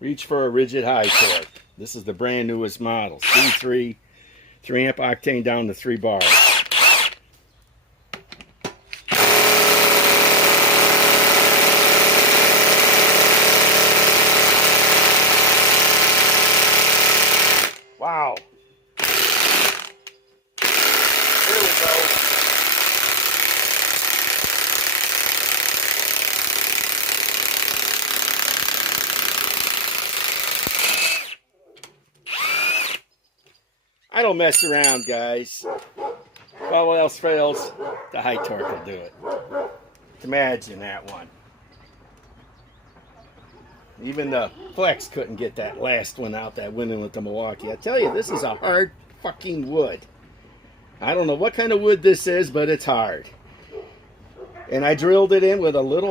Reach for a rigid high torque. This is the brand newest model. C3, 3 amp octane down to 3 bars. Wow. Here we go. I don't mess around, guys. If all else fails, the high torque will do it. Imagine that one. Even the Flex couldn't get that last one out that went in with the Milwaukee. I tell you, this is a hard fucking wood. I don't know what kind of wood this is, but it's hard. And I drilled it in with a little